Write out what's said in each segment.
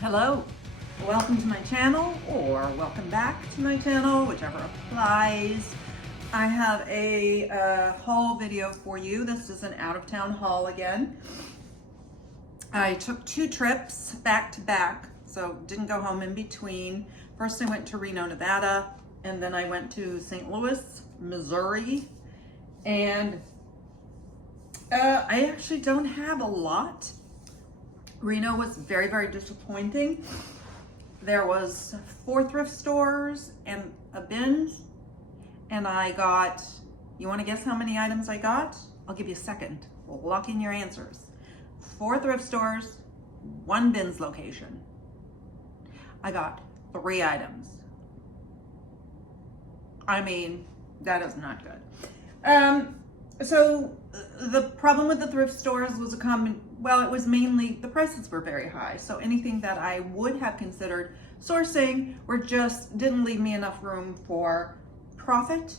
Hello, welcome to my channel, or welcome back to my channel, whichever applies. I have a haul video for you. This is an out-of-town haul again. I took 2 trips back to back, so didn't go home in between. First I went to Reno, Nevada, and then I went to St. Louis, Missouri, and I actually don't have a lot. Reno was very, very disappointing. There was 4 thrift stores and a bins, and I got, you want to guess how many items I got? I'll give you a second. Lock in your answers. 4 thrift stores, 1 bins location. I got 3 items. I mean, that is not good. So the problem with the thrift stores was it was mainly the prices were very high. So anything that I would have considered sourcing didn't leave me enough room for profit.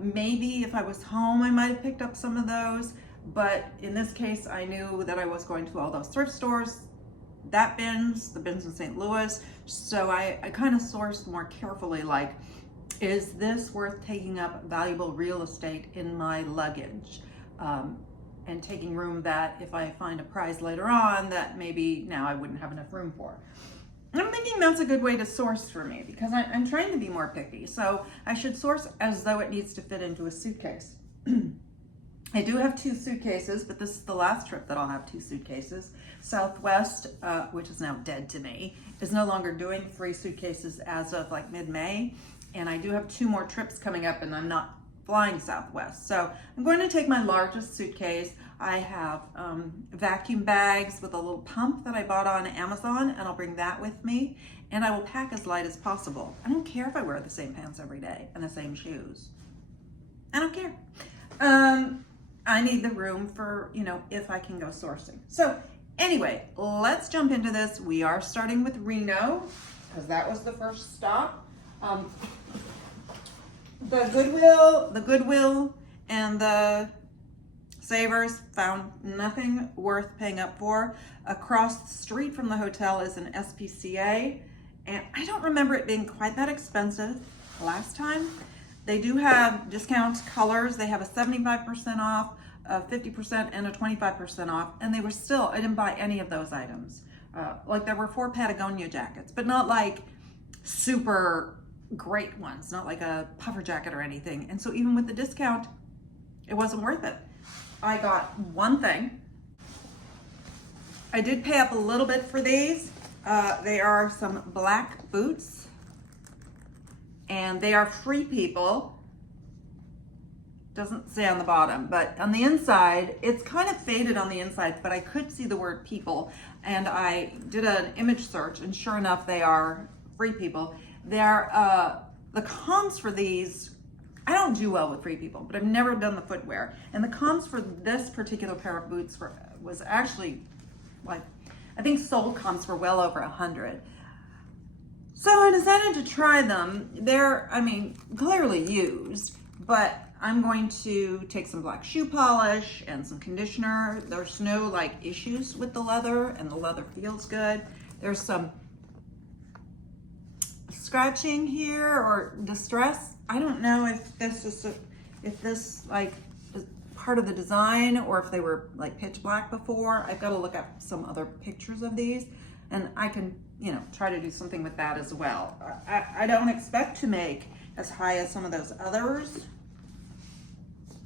Maybe if I was home, I might have picked up some of those. But in this case, I knew that I was going to all those thrift stores, the bins in St. Louis. So I kind of sourced more carefully, like, is this worth taking up valuable real estate in my luggage? And taking room that if I find a prize later on that maybe now I wouldn't have enough room for. I'm thinking that's a good way to source for me because I'm trying to be more picky. So I should source as though it needs to fit into a suitcase. I do have 2 suitcases, but this is the last trip that I'll have 2 suitcases. Southwest, which is now dead to me, is no longer doing free suitcases as of like mid-May. And I do have 2 more trips coming up, and I'm not flying Southwest. So I'm going to take my largest suitcase. I have vacuum bags with a little pump that I bought on Amazon, and I'll bring that with me. And I will pack as light as possible. I don't care if I wear the same pants every day and the same shoes. I don't care. I need the room for, if I can go sourcing. So anyway, let's jump into this. We are starting with Reno because that was the first stop. The Goodwill and the Savers found nothing worth paying up for. Across the street from the hotel is an SPCA, and I don't remember it being quite that expensive last time. They do have discount colors. They have a 75% off, a 50%, and a 25% off, and they were still, I didn't buy any of those items. Like there were 4 Patagonia jackets, but not like super great ones, not like a puffer jacket or anything. And so even with the discount, it wasn't worth it. I got 1 thing. I did pay up a little bit for these. They are some black boots, and they are Free People. Doesn't say on the bottom, but on the inside, it's kind of faded on the inside, but I could see the word people, and I did an image search, and sure enough, they are Free People. They're the comms for these. I don't do well with Free People, but I've never done the footwear. And the comms for this particular pair of boots was actually like, I think sold comms for well over 100. So I decided to try them. They're, clearly used, but I'm going to take some black shoe polish and some conditioner. There's no like issues with the leather, and the leather feels good. There's some scratching here or distress. I don't know if this is is part of the design or if they were like pitch black before. I've got to look up some other pictures of these, and I can try to do something with that as well. I don't expect to make as high as some of those others.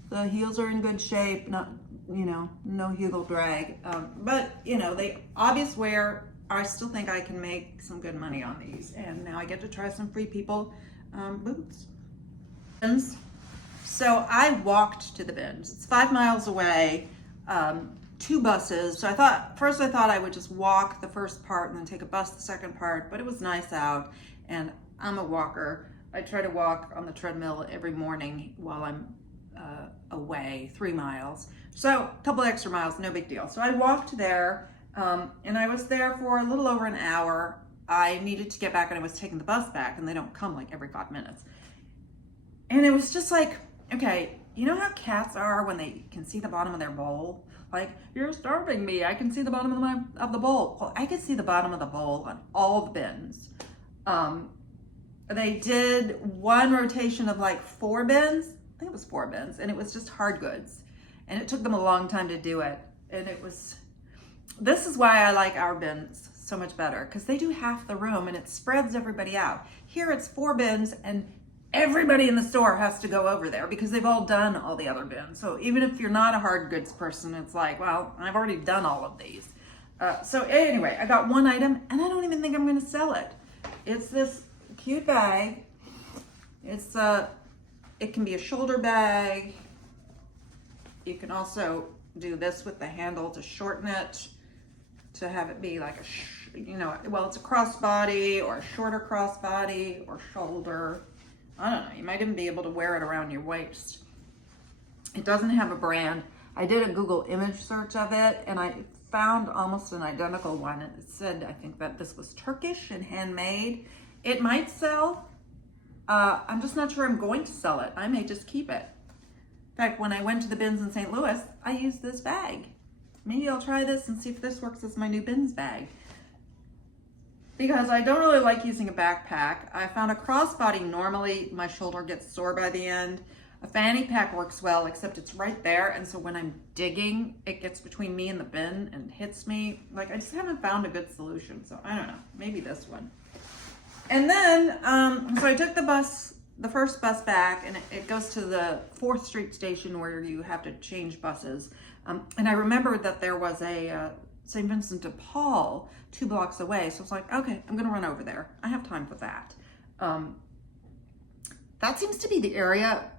The heels are in good shape, not no heel drag, but they obvious wear. I still think I can make some good money on these. And now I get to try some Free People boots. So I walked to the bins. It's 5 miles away, 2 buses. So first I thought I would just walk the first part and then take a bus the second part, but it was nice out and I'm a walker. I try to walk on the treadmill every morning while I'm away, 3 miles. So a couple extra miles, no big deal. So I walked there. And I was there for a little over an hour. I needed to get back, and I was taking the bus back, and they don't come like every 5 minutes. And it was just like, okay, you know how cats are when they can see the bottom of their bowl? Like, you're starving me. I can see the bottom of the bowl. Well, I could see the bottom of the bowl on all the bins. They did one rotation of like 4 bins. I think it was 4 bins, and it was just hard goods. And it took them a long time to do it. And this is why I like our bins so much better, because they do half the room and it spreads everybody out. Here it's 4 bins and everybody in the store has to go over there because they've all done all the other bins. So even if you're not a hard goods person, it's like, well, I've already done all of these. So anyway, I got one item and I don't even think I'm going to sell it. It's this cute bag. It can be a shoulder bag. You can also do this with the handle to shorten it, to have it be like it's a crossbody or a shorter crossbody or shoulder. I don't know, you might even be able to wear it around your waist. It doesn't have a brand. I did a Google image search of it and I found almost an identical one. It said, I think that this was Turkish and handmade. It might sell. I'm just not sure I'm going to sell it. I may just keep it. In fact, when I went to the bins in St. Louis, I used this bag. Maybe I'll try this and see if this works as my new bins bag. Because I don't really like using a backpack. I found a crossbody, normally my shoulder gets sore by the end. A fanny pack works well, except it's right there. And so when I'm digging, it gets between me and the bin and hits me. Like, I just haven't found a good solution. So I don't know, maybe this one. And then, so I took the first bus back, and it goes to the 4th Street station where you have to change buses. And I remembered that there was a St. Vincent de Paul 2 blocks away. So I was like, okay, I'm gonna run over there. I have time for that. That seems to be the area.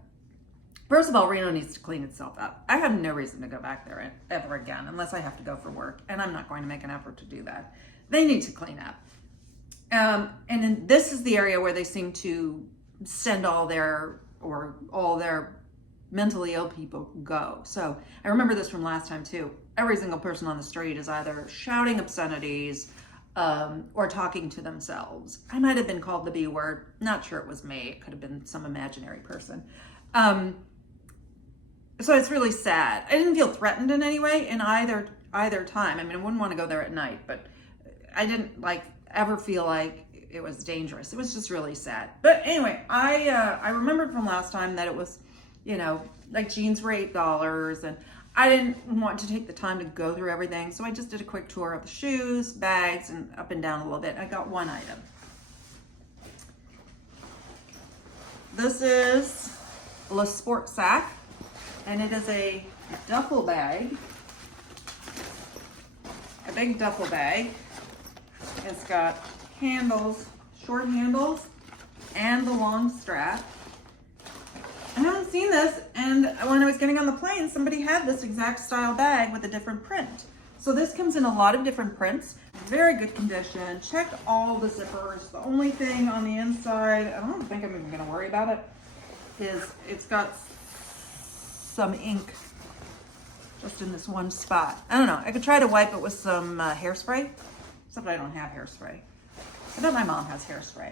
First of all, Reno needs to clean itself up. I have no reason to go back there ever again, unless I have to go for work. And I'm not going to make an effort to do that. They need to clean up. And then this is the area where they seem to send all their mentally ill people go. So I remember this from last time too. Every single person on the street is either shouting obscenities or talking to themselves. I might have been called the B word. Not sure it was me. It could have been some imaginary person. So it's really sad. I didn't feel threatened in any way in either time. I mean, I wouldn't want to go there at night, but I didn't ever feel like it was dangerous. It was just really sad. But anyway, I remembered from last time that it was, like jeans were $8, and I didn't want to take the time to go through everything. So I just did a quick tour of the shoes, bags, and up and down a little bit. I got one item. This is Le Sport Sac, and it is a duffel bag, a big duffel bag. It's got handles, short handles, and the long strap. I haven't seen this, and when I was getting on the plane, somebody had this exact style bag with a different print. So this comes in a lot of different prints. Very good condition. Checked all the zippers. The only thing on the inside, I don't think I'm even gonna worry about it, is it's got some ink just in this one spot. I don't know. I could try to wipe it with some hairspray, except I don't have hairspray. I bet my mom has hairspray.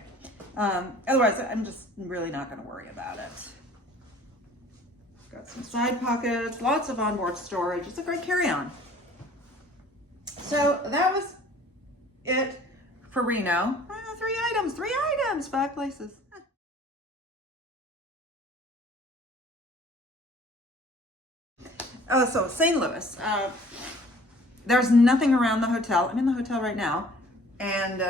Otherwise, I'm just really not gonna worry about it. Got some side pockets, lots of onboard storage. It's a great carry-on. So that was it for Reno. 3 items, 5 places. Oh, so St. Louis. There's nothing around the hotel. I'm in the hotel right now, and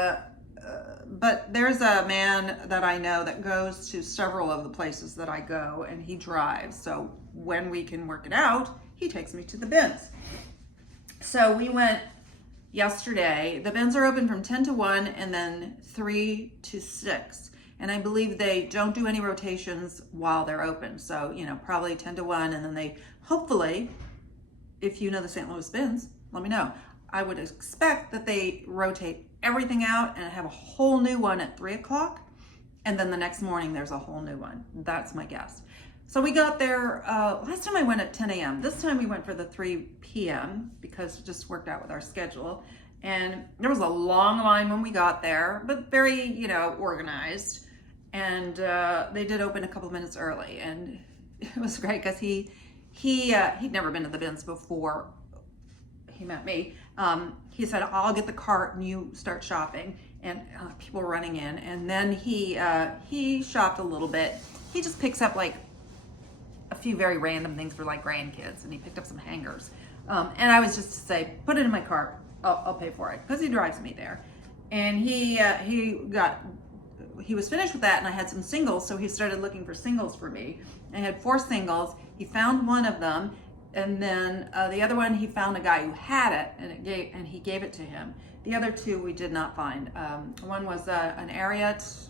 but there's a man that I know that goes to several of the places that I go, and he drives. So when we can work it out, he takes me to the bins. So we went yesterday. The bins are open from 10 to 1 and then 3 to 6. And I believe they don't do any rotations while they're open. So, probably 10 to 1, and then they hopefully, if you know the St. Louis bins, let me know. I would expect that they rotate everything out and have a whole new one at 3 o'clock. And then the next morning, there's a whole new one. That's my guess. So we got there, last time I went at 10 a.m. This time we went for the 3 p.m. because it just worked out with our schedule. And there was a long line when we got there, but very, organized. And they did open a couple minutes early. And it was great because he'd never been to the bins before. he met me, he said, I'll get the cart and you start shopping. And people were running in. And then he shopped a little bit. He just picks up like a few very random things for like grandkids. And he picked up some hangers. And I was just to say, put it in my cart. I'll pay for it. Because he drives me there. And he was finished with that, and I had some singles, so he started looking for singles for me. I had 4 singles. He found one of them, and then the other one, he found a guy who had it, and he gave it to him. The other 2 we did not find. One was an Ariat,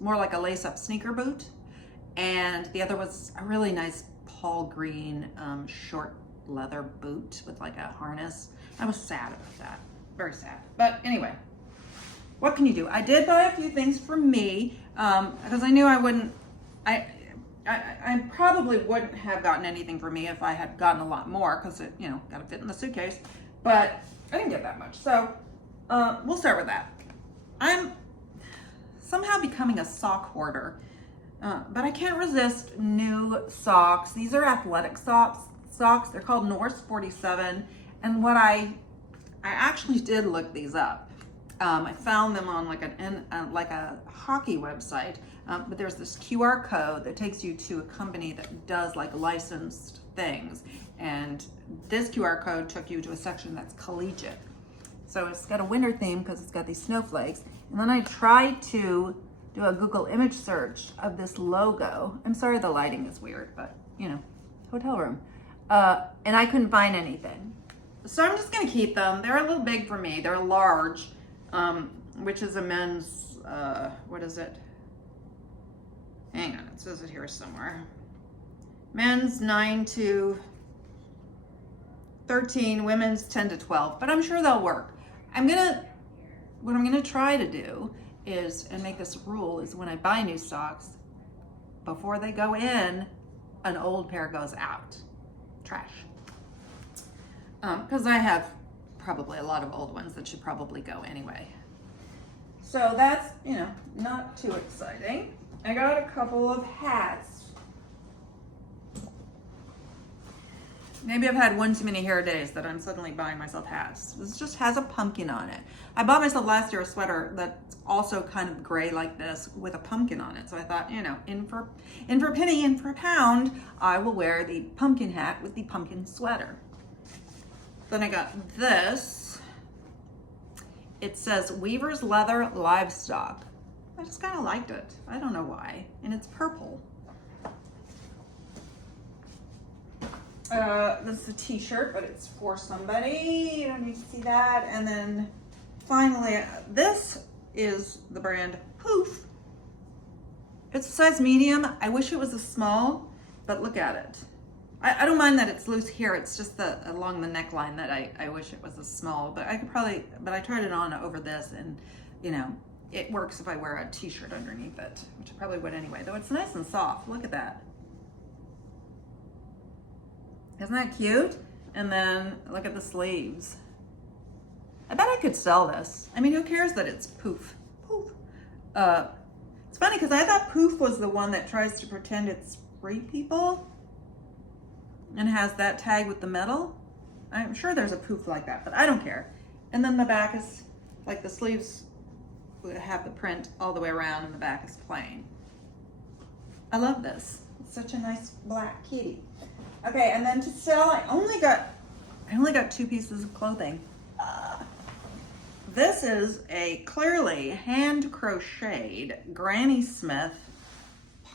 more like a lace-up sneaker boot, and the other was a really nice Paul Green short leather boot with like a harness. I was sad about that, very sad. But anyway. What can you do? I did buy a few things for me because I knew I wouldn't. I probably wouldn't have gotten anything for me if I had gotten a lot more because it, got to fit in the suitcase. But I didn't get that much, so we'll start with that. I'm somehow becoming a sock hoarder, but I can't resist new socks. These are athletic socks. They're called Norse 47, and what I actually did look these up. I found them on like a hockey website, but there's this QR code that takes you to a company that does like licensed things, and this QR code took you to a section that's collegiate. So it's got a winter theme because it's got these snowflakes, and then I tried to do a Google image search of this logo. I'm sorry the lighting is weird, but hotel room, and I couldn't find anything. So I'm just gonna keep them. They're a little big for me. They're large. Which is a men's, what is it? Hang on, it says it here somewhere. Men's 9 to 13, women's 10 to 12, but I'm sure they'll work. What I'm gonna try to do is, and make this rule, is when I buy new socks, before they go in, an old pair goes out. Trash. Because I have probably a lot of old ones that should probably go anyway. So that's, not too exciting. I got a couple of hats. Maybe I've had one too many hair days that I'm suddenly buying myself hats. This just has a pumpkin on it. I bought myself last year a sweater that's also kind of gray like this with a pumpkin on it. So I thought, in for a penny, in for a pound, I will wear the pumpkin hat with the pumpkin sweater. Then I got this. It says Weaver's Leather Livestock. I just kind of liked it. I don't know why. And it's purple. This is a t-shirt, but it's for somebody. You don't need to see that. And then finally, this is the brand Poof. It's a size medium. I wish it was a small, but look at it. I don't mind that it's loose here. It's just along the neckline that I wish it was a small, but I tried it on over this, and it works if I wear a t-shirt underneath it, which I probably would anyway, though it's nice and soft. Look at that. Isn't that cute? And then look at the sleeves. I bet I could sell this. I mean, who cares that it's Poof? Poof. It's funny because I thought Poof was the one that tries to pretend it's free people and has that tag with the metal. I'm sure there's a Poof like that, but I don't care. And then the back is like the sleeves have the print all the way around and the back is plain. I love this. It's such a nice black kitty. Okay, and then to sell, I only got 2 pieces of clothing. This is a clearly hand crocheted Granny Smith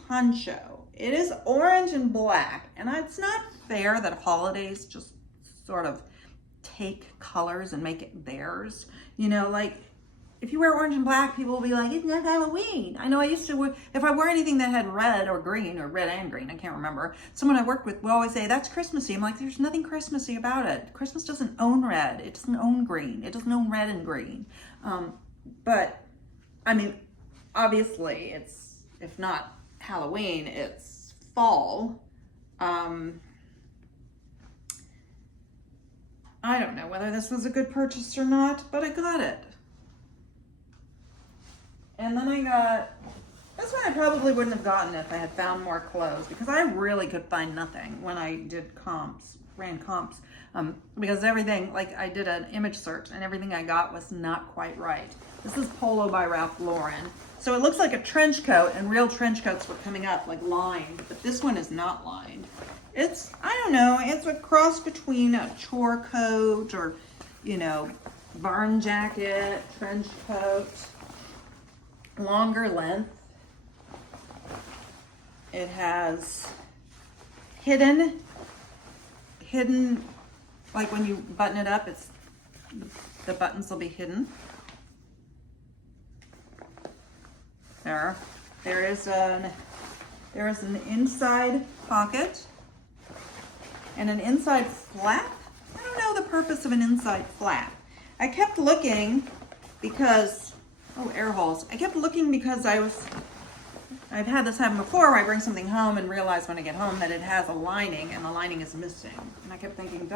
poncho. It is orange and black, and it's not fair that holidays just sort of take colors and make it theirs. Like if you wear orange and black, people will be like, it's not Halloween. I know I used to wear, if I wear anything that had red or green, or red and green, I can't remember, someone I worked with would always say, that's Christmassy. I'm like, there's nothing Christmassy about it. Christmas doesn't own red. It doesn't own green. It doesn't own red and green. But, I mean, obviously, it's, if not Halloween, it's fall. I don't know whether this was a good purchase or not, but I got it. And then I got, this one I probably wouldn't have gotten if I had found more clothes, because I really could find nothing when I did comps. ran comps because everything, like I did an image search and everything I got was not quite right. This is Polo by Ralph Lauren. So it looks like a trench coat, and real trench coats were coming up like lined, but this one is not lined. It's, I don't know, it's a cross between a chore coat or, you know, barn jacket, trench coat, longer length. It has hidden, like when you button it up, it's, the buttons will be hidden. There is an inside pocket and an inside flap. I don't know the purpose of an inside flap. I kept looking because, oh, air holes. I kept looking because I've had this happen before where I bring something home and realize when I get home that it has a lining and the lining is missing. And I kept thinking,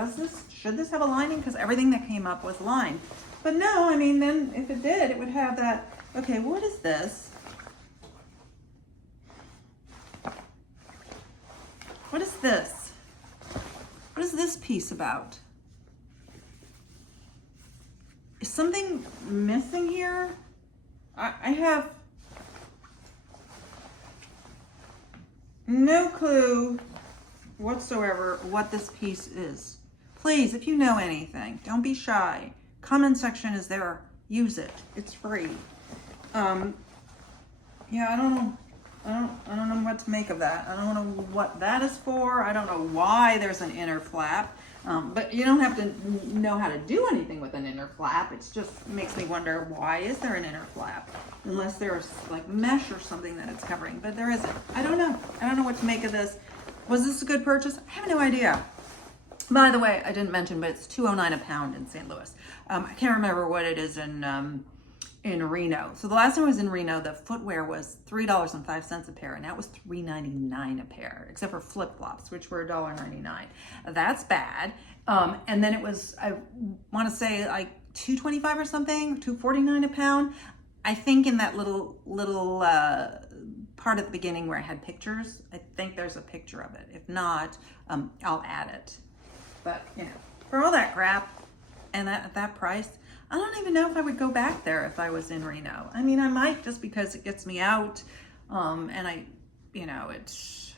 should this have a lining? Because everything that came up was lined. But no, I mean, then if it did, it would have that. Okay, what is this? What is this? What is this piece about? Is something missing here? I have no clue whatsoever what this piece is. Please, if you know anything, don't be shy. Comment section is there. Use it. It's free. Yeah, I don't know. I don't know what to make of that. I don't know what that is for. I don't know why there's an inner flap. But you don't have to know how to do anything with an inner flap. It just makes me wonder, why is there an inner flap? Unless there's like mesh or something that it's covering, but there isn't. I don't know. I don't know what to make of this. Was this a good purchase? I have no idea. By the way, I didn't mention, but it's $2.09 a pound in St. Louis. I can't remember what it is in Reno. So the last time I was in Reno, the footwear was $3.05 a pair, and that was $3.99 a pair, except for flip-flops, which were $1.99. That's bad. And then it was, I want to say like $2.25 or something, $2.49 a pound. I think in that little part at the beginning where I had pictures, I think there's a picture of it. If not, I'll add it. But you know, for all that crap and at that price, I don't even know if I would go back there if I was in Reno. I mean, I might, just because it gets me out. And I, you know, it's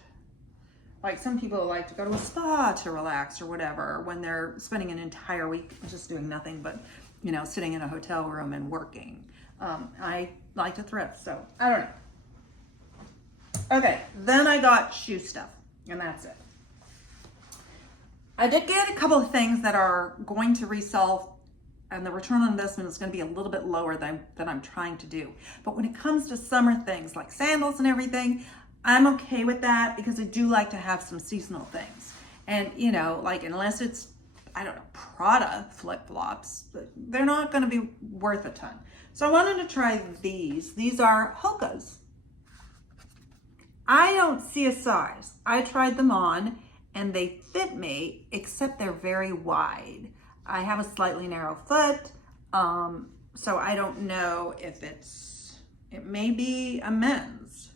like some people like to go to a spa to relax or whatever when they're spending an entire week just doing nothing but, you know, sitting in a hotel room and working. I like to thrift, so I don't know. Okay, then I got shoe stuff, and that's it. I did get a couple of things that are going to resell, and the return on investment is going to be a little bit lower than I'm trying to do. But when it comes to summer things like sandals and everything, I'm okay with that because I do like to have some seasonal things. And, you know, like unless it's, I don't know, Prada flip-flops, they're not going to be worth a ton. So I wanted to try these. These are Hoka's. I don't see a size. I tried them on and they fit me, except they're very wide. I have a slightly narrow foot, so I don't know if it may be a men's.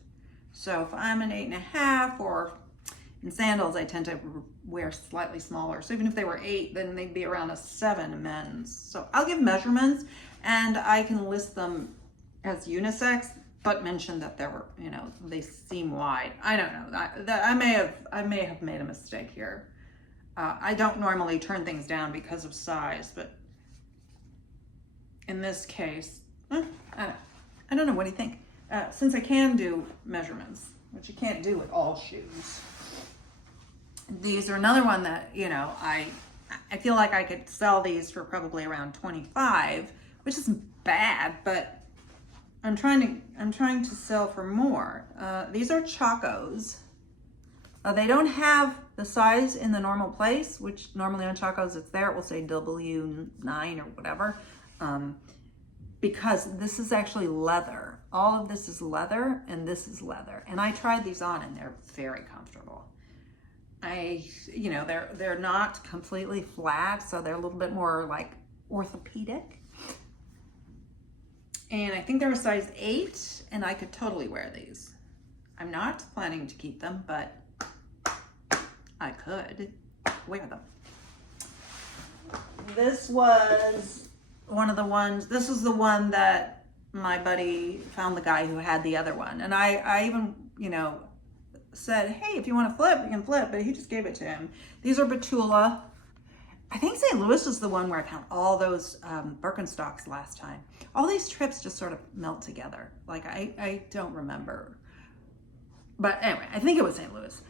So if I'm an 8.5, or in sandals, I tend to wear slightly smaller. So even if they were 8, then they'd be around a 7 men's. So I'll give measurements and I can list them as unisex, but mention that there were, you know, they seem wide. I don't know. I may have made a mistake here. I don't normally turn things down because of size, but in this case, I don't know. What do you think? Since I can do measurements, which you can't do with all shoes, these are another one that, you know, I feel like I could sell these for probably around 25, which isn't bad, but I'm trying to sell for more. These are Chacos. They don't have the size in the normal place, which normally on Chacos it's there. It will say W9 or whatever, because this is actually leather. All of this is leather, and this is leather. And I tried these on, and they're very comfortable. You know, they're not completely flat, so they're a little bit more like orthopedic. And I think they're a size 8, and I could totally wear these. I'm not planning to keep them, but I could wear them. This was one of the ones, this is the one that my buddy found the guy who had the other one. And I even, you know, said, hey, if you want to flip, you can flip, but he just gave it to him. These are Betula. I think St. Louis is the one where I found all those Birkenstocks last time. All these trips just sort of melt together. Like I don't remember. But anyway, I think it was St. Louis.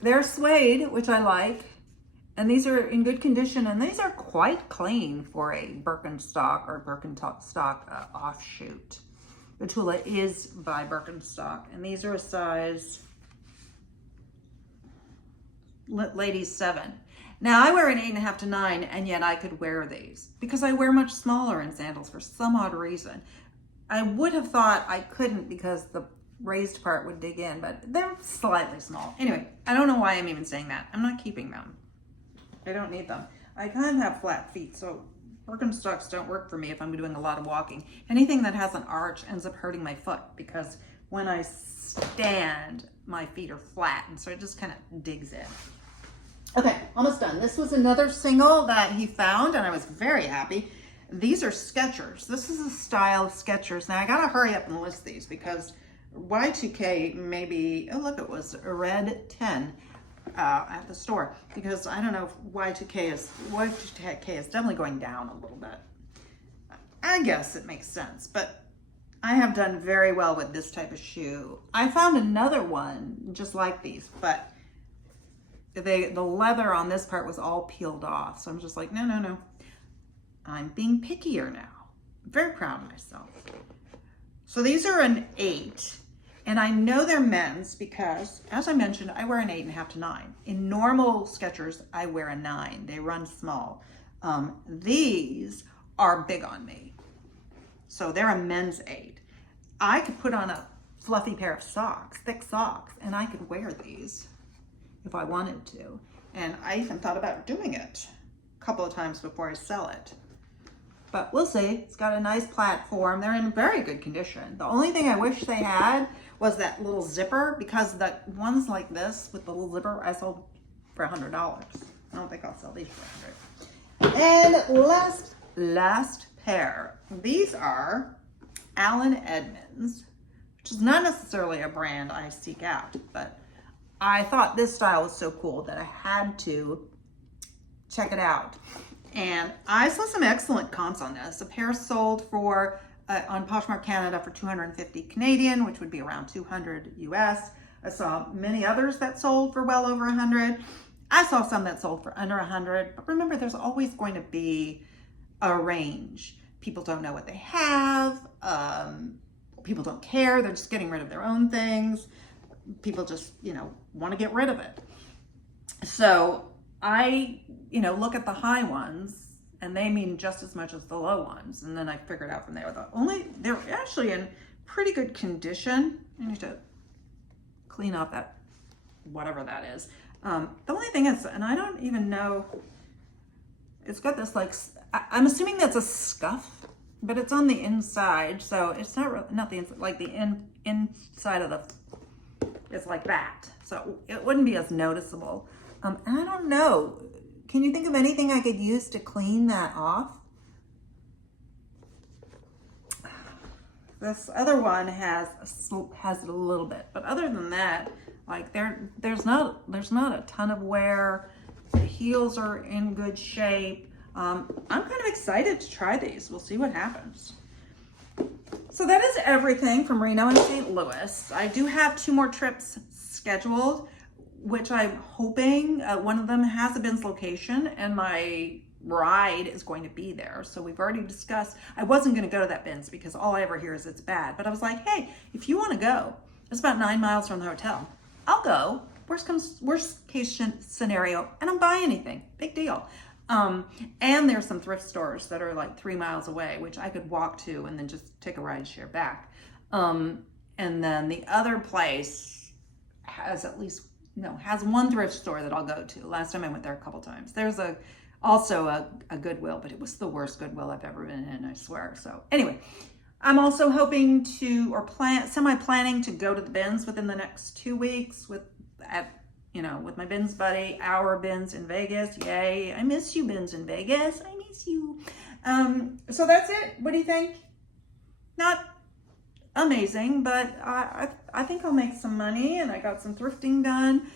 They're suede, which I like. And these are in good condition, and these are quite clean for a Birkenstock or Birkenstock offshoot. Betula is by Birkenstock, and these are a size ladies 7. Now I wear an 8.5 to 9, and yet I could wear these because I wear much smaller in sandals for some odd reason. I would have thought I couldn't because the raised part would dig in, but they're slightly small. Anyway, I don't know why I'm even saying that. I'm not keeping them. I don't need them. I kind of have flat feet, so Birkenstocks don't work for me if I'm doing a lot of walking. Anything that has an arch ends up hurting my foot because when I stand, my feet are flat, and so it just kind of digs in. Okay, almost done. This was another single that he found, and I was very happy. These are Skechers. This is a style of Skechers. Now, I gotta hurry up and list these because Y2K maybe, oh look, it was a red 10 at the store, because I don't know if Y2K is definitely going down a little bit. I guess it makes sense, but I have done very well with this type of shoe. I found another one just like these, but the leather on this part was all peeled off. So I'm just like, no. I'm being pickier now. I'm very proud of myself. So these are an 8. And I know they're men's because, as I mentioned, I wear an 8.5 to 9. In normal Skechers, I wear a 9. They run small. These are big on me. So they're a men's 8. I could put on a fluffy pair of socks, thick socks, and I could wear these if I wanted to. And I even thought about doing it a couple of times before I sell it. But we'll see. It's got a nice platform. They're in very good condition. The only thing I wish they had was that little zipper, because the ones like this with the little zipper I sold for $100. I don't think I'll sell these for $100. And last pair. These are Allen Edmonds, which is not necessarily a brand I seek out, but I thought this style was so cool that I had to check it out. And I saw some excellent comps on this. A pair sold for on Poshmark Canada for 250 Canadian, which would be around 200 US. I saw many others that sold for well over 100. I saw some that sold for under 100. But remember, there's always going to be a range. People don't know what they have. People don't care. They're just getting rid of their own things. People just, want to get rid of it. So I, look at the high ones, and they mean just as much as the low ones. And then I figured out from there, they're actually in pretty good condition. I need to clean off that, whatever that is. The only thing is, and I don't even know, it's got this I'm assuming that's a scuff, but it's on the inside. So it's not the inside, like the inside of it's like that. So it wouldn't be as noticeable. And I don't know. Can you think of anything I could use to clean that off? This other one has it a little bit, but other than that, there's not a ton of wear. The heels are in good shape. I'm kind of excited to try these. We'll see what happens. So that is everything from Reno and St. Louis. I do have 2 more trips scheduled, which I'm hoping, one of them has a Ben's location and my ride is going to be there. So we've already discussed, I wasn't going to go to that Ben's because all I ever hear is it's bad. But I was like, hey, if you want to go, it's about 9 miles from the hotel. I'll go. Worst case scenario, I don't buy anything. Big deal. And there's some thrift stores that are like 3 miles away, which I could walk to and then just take a ride share back. And then the other place has has one thrift store that I'll go to. Last time I went there a couple times. There's also a Goodwill, but it was the worst Goodwill I've ever been in, I swear. So anyway, I'm also hoping to, or semi-planning to go to the Ben's within the next 2 weeks you know, with my bins buddy, our bins in Vegas. Yay. I miss you, bins in Vegas. I miss you. So that's it. What do you think? Not amazing, but I think I'll make some money, and I got some thrifting done,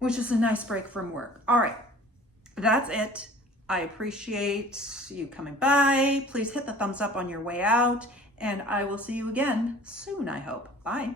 which is a nice break from work. All right. That's it. I appreciate you coming by. Please hit the thumbs up on your way out, and I will see you again soon, I hope. Bye.